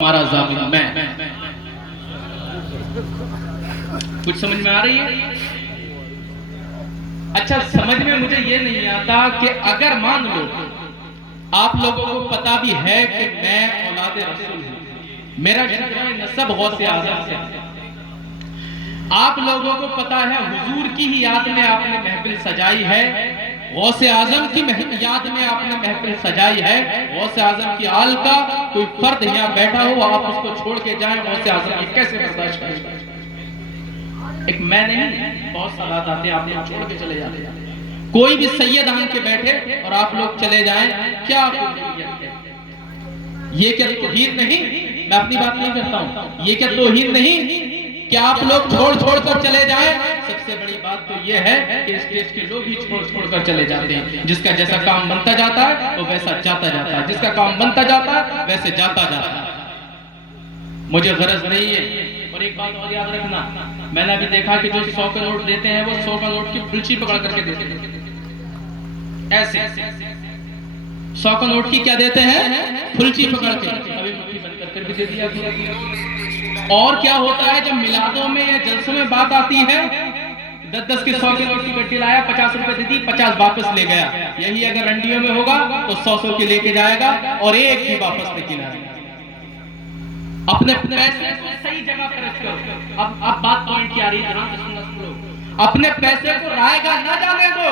हमारा जामिन मैं। कुछ समझ में आ रही है? अच्छा, समझ में मुझे ये नहीं आता कि अगर मान लो आप लोगों को पता भी है कि मैं औलाद रसूल हूं, मेरा नसब गौसे आज़म से, आप लोगों को पता है हुजूर की ही याद में आपने महफिल सजाई है, गौसे आजम की याद में आपने महफिल सजाई है। गौसे आजम की आल का कोई फर्द यहाँ बैठा हो, आप उसको छोड़ के जाएं, गौसे आजम की कैसे बर्दाश्त करें? एक मैं नहीं, बहुत सालात आते हैं, आप यहाँ छोड़ के चले जाते हैं। कोई भी सैयद आन के बैठे और आप लोग चले जाएं, क्या ये क्या तौहीद नहीं? मैं अपनी बात नहीं करता हूँ, ये क्या तौहीद नहीं कि आप लोग छोड़ कर चले जाएं? सबसे बड़ी बात तो ये है कि इस देश के लोग ही छोड़ कर चले जाते हैं। जिसका जैसा काम बनता जाता है वो वैसा जाता जाता है, जिसका काम बनता जाता है वैसे जाता जाता है। मुझे गरज नहीं है। और एक बात और याद रखना, मैंने अभी देखा कि जो 100 का नोट देते हैं वो 100 का नोट की फुलची पकड़ करके देते हैं, ऐसे 100 का नोट की क्या देते हैं? फुलची पकड़ के। अभी मुट्ठी बंद करके भी दे दिया। और क्या होता है जब मिलादों में या जलसों में बात आती है, 10-10 की 100 के नोट की गड्डी लाया, 50 रुपए दे दी, 50 वापस ले गया। यही अगर रंडियों में होगा तो 100 के लेके जाएगा और एक भी वापस नहीं लाएगा। अपने पैसे को सही जगह खर्च करो। अब बात पॉइंट की आ रही है, ध्यान से सुनो। अपने पैसे को रायगा ना जाने दो,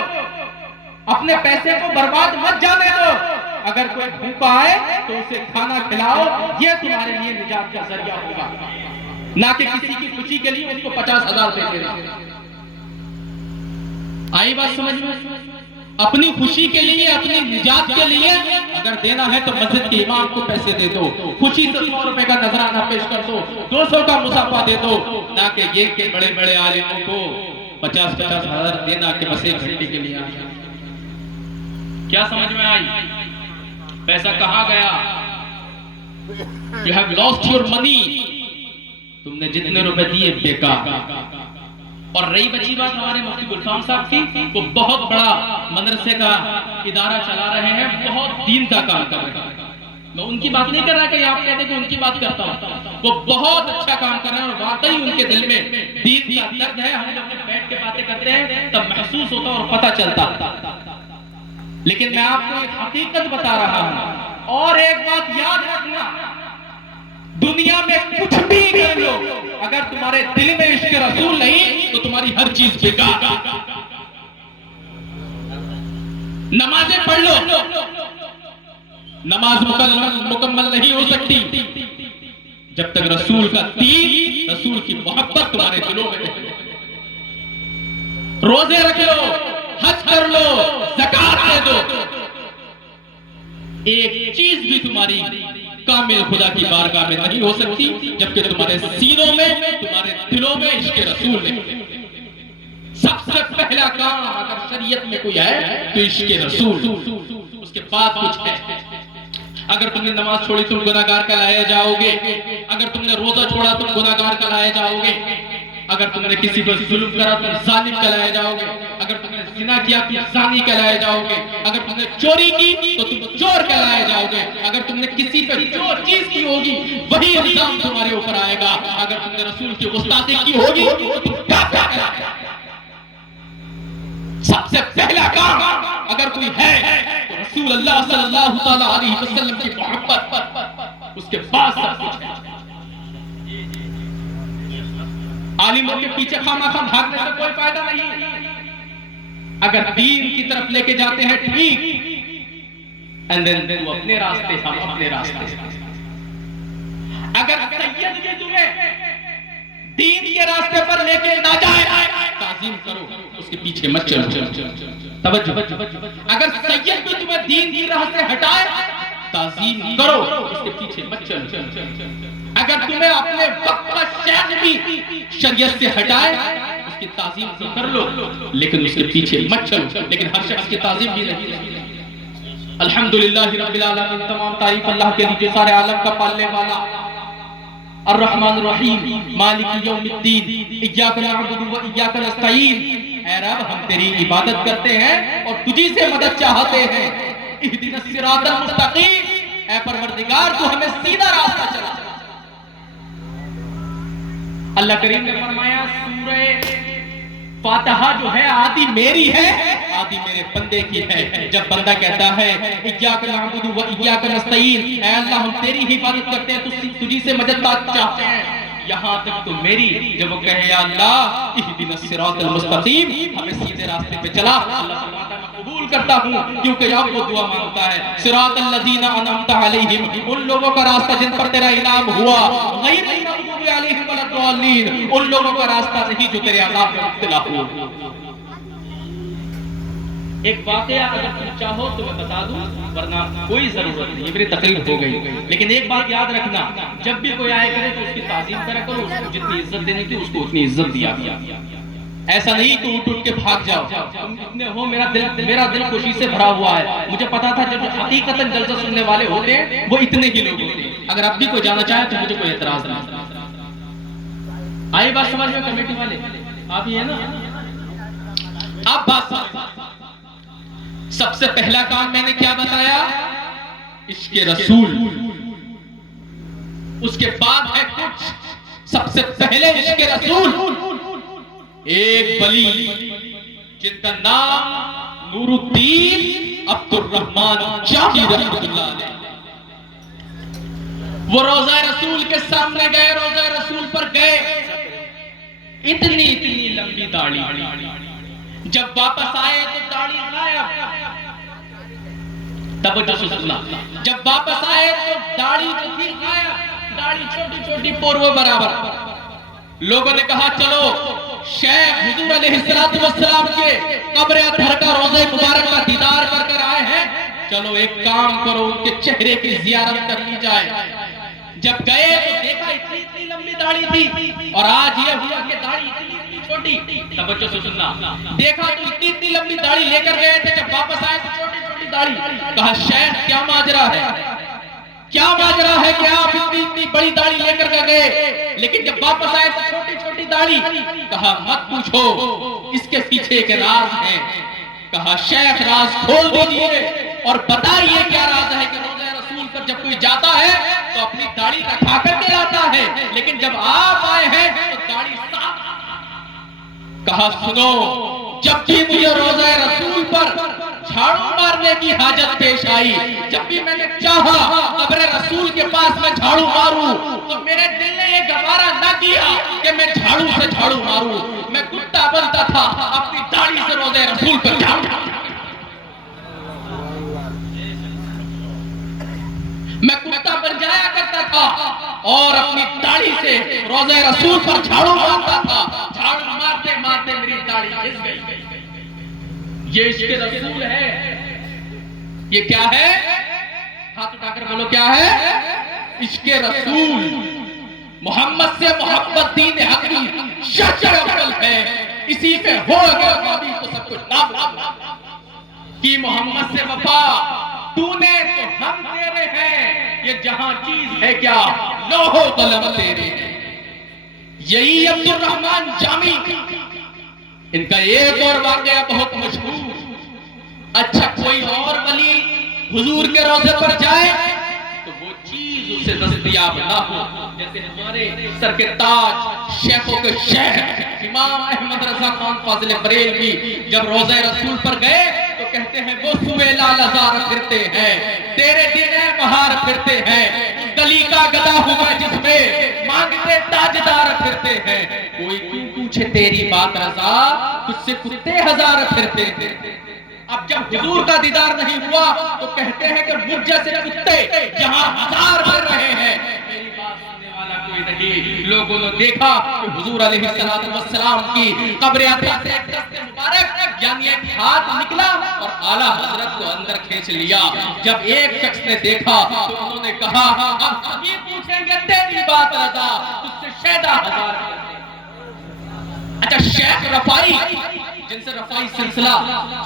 अपने पैसे को बर्बाद मत जाने दो। अगर कोई भूखा आए तो उसे खाना खिलाओ, ये तुम्हारे लिए निजात का जरिया होगा, ना कि किसी की खुशी के लिए उसको 50,000 दे दे। आई बात समझ में? अपनी खुशी के लिए, अपनी निजात के लिए अगर देना है तो मस्जिद के इमाम को पैसे दे दो, खुशी से 100 रुपए का नजराना पेश कर दो, 200 का मुसाफा दे दो, ना कि ये के बड़े बड़े आलिमों को 50-50 हजार देना कि बस एक घंटे के लिए। क्या समझ में आई? पैसा कहाँ गया? You have lost your money। तुमने जितने रुपए दिए बेकार। और रही बची बात हमारे मुफ्ती गुलफाम साहब की, वो बहुत बड़ा मदरसे का इदारा चला रहे हैं, बहुत दीन का काम कर रहे हैं। मैं उनकी बात नहीं कर रहा कि आप कहते कि उनकी बात करता हूँ, वो बहुत अच्छा काम कर रहे हैं और वाकई उनके दिल में दीन का दर्द है। हम जब बैठ के बातें करते हैं तब महसूस होता और पता चलता। लेकिन मैं आपको एक हकीकत बता रहा हूं, और एक बात याद रखना, दुनिया में कुछ भी कर लो, अगर तुम्हारे दिल में इश्क रसूल नहीं तो तुम्हारी हर चीज बेकार। नमाजें पढ़ लो, नमाज मुकम्मल नहीं हो सकती जब तक रसूल का दीन, रसूल की मोहब्बत तुम्हारे दिलों में नहीं। रोजे रख लो, हज कर लो, ज़कात दे दो, एक चीज भी तुम्हारी कामिल खुदा की बारगाह में नहीं हो सकती जबकि तुम्हारे सीनों में, तुम्हारे दिलों में इश्क रसूल नहीं। सबसे पहला काम अगर शरीयत में कोई है तो इश्क रसूल, उसके बाद कुछ है। अगर तुमने नमाज छोड़ी तुम गुनाहगार कहलाए जाओगे, अगर तुमने रोजा छोड़ा तुम गुनाहगार कहलाए जाओगे, अगर तुमने किसी पर जुल्म करा तुम जालिम कहलाए जाओगे, अगर तुमने जिना किया तुम जानी कहलाए जाओगे, अगर तुमने चोरी की तो तुम चोर कहलाए जाओगे, अगर तुमने किसी पर जो चीज की होगी वही इल्जाम तुम्हारे ऊपर आएगा, अगर तुमने रसूल की गुस्ताखी की होगी तो तुम काफिर कहलाओगे। सबसे पहला काम अगर कोई है तो रसूल अल्लाह सल्लल्लाहु तआला अलैहि वसल्लम की मोहब्बत, उसके बाद सब कुछ है। आलिमों के पीछे खामखा भागने से कोई फायदा नहीं। अगर दीन की तरफ लेके जाते हैं ठीक, एंड देन वो अपने रास्ते, हम अपने रास्ते। अगर सैयद भी तुम्हें दीन के रास्ते पर लेके ना जाए, ताज़ीम करो, उसके पीछे मत चलो। तवज्जो। अगर सैयद भी तुम्हें दीन की राह से हटाए, ताज़ीम करो, उसके पीछे मत चलो। अगर तुम्हें अपने वक्त का शेख भी शरीयत से हटाए, उसकी ताज़ीम तो कर लो, लेकिन उसके पीछे मत चलो। लेकिन हर शख्स की ताज़ीम भी नहीं। अल्हम्दुलिल्लाह रब्बिल आलमीन, तमाम तारीफ अल्लाह के लिए, सारे आलम का पालने वाला, अर्रहमान रहीम, मालिक यौमिद्दीन, इय्याका नअबुदु व इय्याका नस्तईन। ऐ रब, हम तेरी इबादत करते हैं और तुझी से मदद चाहते हैं। इहदिनस सिरातल मुस्तकीम, ऐ परवरदिगार तू हमें सीधा रास्ता चला। अल्लाह करीम ने फरमाया सूरह फातिहा जो है आदि मेरी है, आदि मेरे बंदे की है। जब बंदा कहता है इय्याका नअबुदु व इय्याका नस्तईन, ऐ अल्लाह हम तेरी ही इबादत करते हैं, तुझी से मदद चाहते हैं, यहाँ तक तो मेरी। जब वो कहे या अल्लाह इहदिनस सिरातल मुस्तकीम, हमें सीधे रास्ते पे चला, अल्लाह फरमाता मैं कबूल करता हूँ, क्योंकि अब वो दुआ मांगता है सिरातल लज़ीना अनअमता अलैहिम, उन लोगों का रास्ता जिन पर तेरा इनाम हुआ, गैरिल मग़दूबि अलैहिम वलद्दालीन, उन लोगों का रास्ता नहीं जो तेरे अज़ाब में मुब्तला हुए। एक वाकया अगर तुम चाहो तो मैं बता दूं, वरना कोई जरूरत नहीं, मेरी तकरीर हो गई। लेकिन एक बात याद रखना, जब भी कोई आए करे तो उसकी ताज़ीम करा करो, उसको जितनी इज्जत देनी थी उसको उतनी इज्जत दिया। ऐसा नहीं कि उठ के भाग जाओ। तुम कितने हो, मेरा दिल खुशी से भरा हुआ है। मुझे पता था जब हकीकतन जलसा सुनने वाले होते हैं वो इतने ही लोग होते हैं। अगर अब भी कोई जाना चाहे तो मुझे कोई एतराज नहीं। आई बात समझ में कमेटी वाले? आप ही है ना? अब बात, सबसे पहला काम मैंने क्या बताया? इश्क़े रसूल। उसके बाद है कुछ, सबसे पहले इश्क़े रसूल। एक वली जिनका नाम नूरुद्दीन अब्दुर्रहमान जामी रहमतुल्लाह अलैह, वो रोज़ा रसूल के सामने गए, रोज़ा रसूल पर गए, इतनी लंबी दाढ़ी, जब वापस आए तो दाढ़ी गायब। तब जो सुना, जब वापस आए तो दाढ़ी जो थी गायब, दाढ़ी छोटी छोटी पोरवे बराबर। लोगों ने कहा चलो शेख हुजूर अलैहिस्सलातु वस्सलाम के कब्र अतहर का रोज़े मुबारक का दीदार कर कर आए हैं, चलो एक काम करो उनके चेहरे की ज़ियारत कर ली जाए। जब गए तो देखा इतनी लंबी दाढ़ी थी, और आज ये हुआ कि दाढ़ी इतनी छोटी। तवज्जो से सुनना, देखा तो इतनी लंबी दाढ़ी लेकर गए थे, जब वापस आए तो छोटी छोटी दाढ़ी। कहा शेख क्या माजरा है, क्या माजरा है कि आप इतनी बड़ी दाढ़ी लेकर गए, लेकिन जब वापस आए तो छोटी छोटी दाढ़ी। कहा मत पूछो, इसके पीछे एक राज है। कहा शेख राज खोल दीजिए और बताइए क्या राज है कि रोज़े रसूल पर जब कोई जाता है तो अपनी दाढ़ी रखा करके आता है, लेकिन जब आप आए हैं तो दाढ़ी साफ। कहा सुनो, जब भी मुझे रोज़े रसूल पर झाड़ू मारने की हाजत पेश आई, जब भी मैंने चाहा कब्र रसूल के पास में झाड़ू मारूं, तो मेरे दिल ने ये गवारा ना किया कि मैं झाड़ू से झाड़ू मारूं। मैं कुत्ता बनता था, अपनी दाढ़ी से रोज़े रसूल पर झाड़ू, मैं कुत्ता बन जाया करता था और अपनी दाढ़ी से रोज़े रसूल पर झाड़ू मारता था। झाड़ू मारते मारते मेरी दाढ़ी घिस गई। ये इश्क़े रसूल है। ये क्या है? हाथ उठाकर बोलो क्या है? इश्क़े रसूल। मोहम्मद से मोहब्बत दीन हक़ी शर्त अव्वल है, इसी पे हो गया काबिल तो सब कुछ नाम कि मोहम्मद से वफा तूने तो हम तेरे हैं, ये जहां चीज है क्या लोहो कलम तेरे। यही अब्दुर्रहमान जामी, इनका एक और वाकया बहुत मशहूर। अच्छा कोई और वली हुजूर के रोज़े पर जाए तो वो चीज उसे दस्तयाब ना हो, जैसे हमारे सर के ताज शेखों के शेख इमाम अहमद रज़ा खान फाजिल बरेलवी जब रोज़े रसूल पर गए तो कहते हैं वो सुवेला लज़ार फिरते हैं, तेरे दिने बहार फिरते हैं, गली का गदा हुआ जिसमें मांगते ताजदार फिरते हैं। कोई क्यों पूछे तेरी बात रज़ा, तुझसे कुत्ते हजार फिरते हैं। अब जब हुजूर का दीदार नहीं हुआ तो कहते हैं कि मुझ जैसे कुत्ते यहाँ हजार फिर रहे हैं। मेरी बात सुनने वाला कोई नहीं। लोगों ने देखा कि हुजूर अलैहिस्सलातु वस्सलाम की कब्र अतहर से एक दस्ते मुबारक यानी एक हाथ निकला और आला हजरत को अंदर खींच लिया। जब एक शख्स ने देखा तो उन्होंने कहा अब हम ये पूछेंगे तेरी बात रज़ा, तुझसे शैदा हजार। अच्छा शेख रफाई, जिनसे रफाई सिलसिला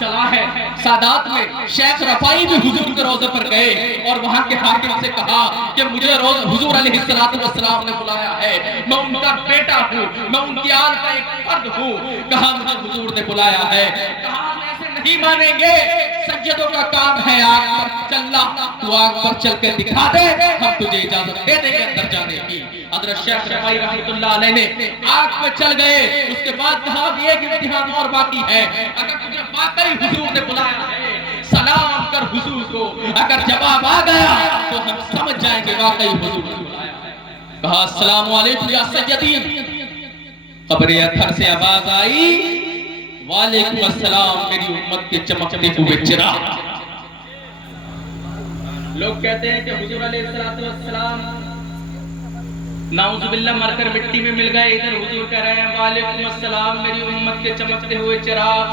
चला है सादात में, शेख रफाई भी हुजूर के रोज़े पर गए और वहां के हाकिम से कहा कि मुझे रोज़ हुजूर अलैहिस्सलातु वस्सलाम ने बुलाया है, मैं उनका बेटा हूँ, मैं उनकी आल का एक फर्द हूँ। कहा मुझे हुजूर ने बुलाया है। कहा हम ऐसे नहीं मानेंगे, सैयदों का काम है आग पर चलना, तू आग पर चल के दिखा दे, हम तुझे इजाजत दे देंगे अंदर जाने की। हज़रत शेख रफ़ाई रहमतुल्लाह अलैह ने आग में चल गए। उसके बाद कहा कि एक इम्तिहान और बाकी है, अगर तुझे वाकई हुजूर ने बुलाया है सलाम कर हुजूर को, अगर जवाब आ गया तो हम समझ जाएंगे वाकई हुजूर ने बुलाया है। कहा अस्सलामु अलैकुम या सय्यदी। कब्र अत्थर से आवाज आई, वालेकुम अस्सलाम मेरी उम्मत के चमकते हुए चिराग। लोग कहते हैं कि हुजूर अलैहिस्सलातु वस्सलाम नाउजुबिल्लाह मरकर मिट्टी में मिल गए, इधर हुजूर कह रहे हैं वालेकुम अस्सलाम मेरी उम्मत के चमकते हुए चिराग।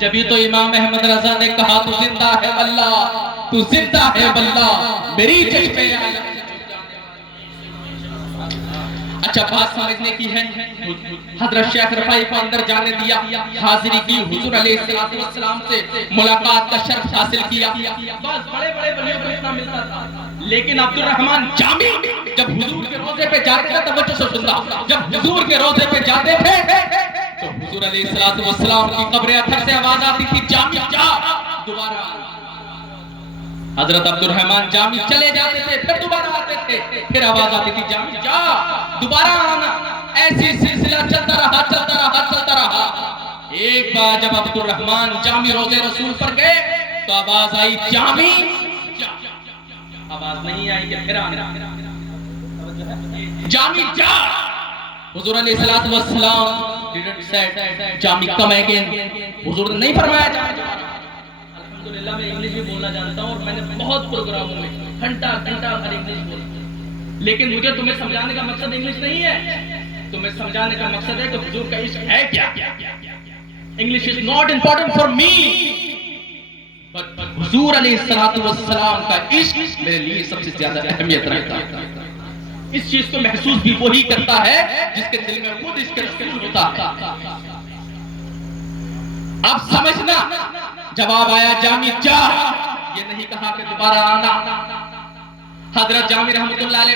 जब ये तो इमाम अहमद रजा ने कहा तू जिंदा है वल्लाह, तू जिंदा है वल्लाह, मेरी चश्मे आलम। अच्छा बात समझने की है। हज़रत शेख रफ़ाई को अंदर जाने दिया, हाजिरी की, हुजूर अलैहिस्सलातु वस्सलाम से मुलाकात का शर्फ हासिल किया। बस बड़े बड़े वलियों को इतना मिलता था, लेकिन अब्दुल रहमान जामी जब हुजूर के रोजे पे जाते थे, तवज्जो से सुनना, जब हुजूर के रोजे पे जाते थे तो हुजूर अलैहिस्सलातु वस्सलाम की कब्र अत्थर से आवाज आती थी जामी जा, दोबारा। हजरत अब्दुल रहमान जामी चले जाते थे, फिर दोबारा आते थे, फिर आवाज आती थी जामी जा, दोबारा आना। ऐसी सिलसिला चलता रहा चलता रहा चलता रहा। एक बार जब अब्दुल रहमान जामी रोजे रसूल पर गए तो आवाज आई जामी जा, आवाज नहीं आई कि फिर आना, जामी जा। हुजूर अलैहिस्सलातु वस्सलाम didn't say Jami come again, हुजूर ने नहीं फरमाया जामी। अल्हम्दुलिल्लाह मैं इंग्लिश भी बोलना जानता हूँ और मैंने बहुत प्रोग्रामों में घंटा घंटा हर इंग्लिश बोली, लेकिन मुझे तुम्हें समझाने का मकसद इंग्लिश नहीं है, तुम्हें समझाने का मकसद है कि हुजूर का इश्क है क्या। English is not important for me, but हुजूर अलैहिस्सलातु वस्सलाम का इश्क मेरे लिए सबसे ज्यादा अहमियत रखता है। इस चीज को महसूस भी वही करता है जिसके दिल में खुद इसके रसूल होता है। अब समझना, जवाब आया जामी जा, ये नहीं कहा कि दोबारा आना। हजरत जामी रहमतुल्लाह अलैह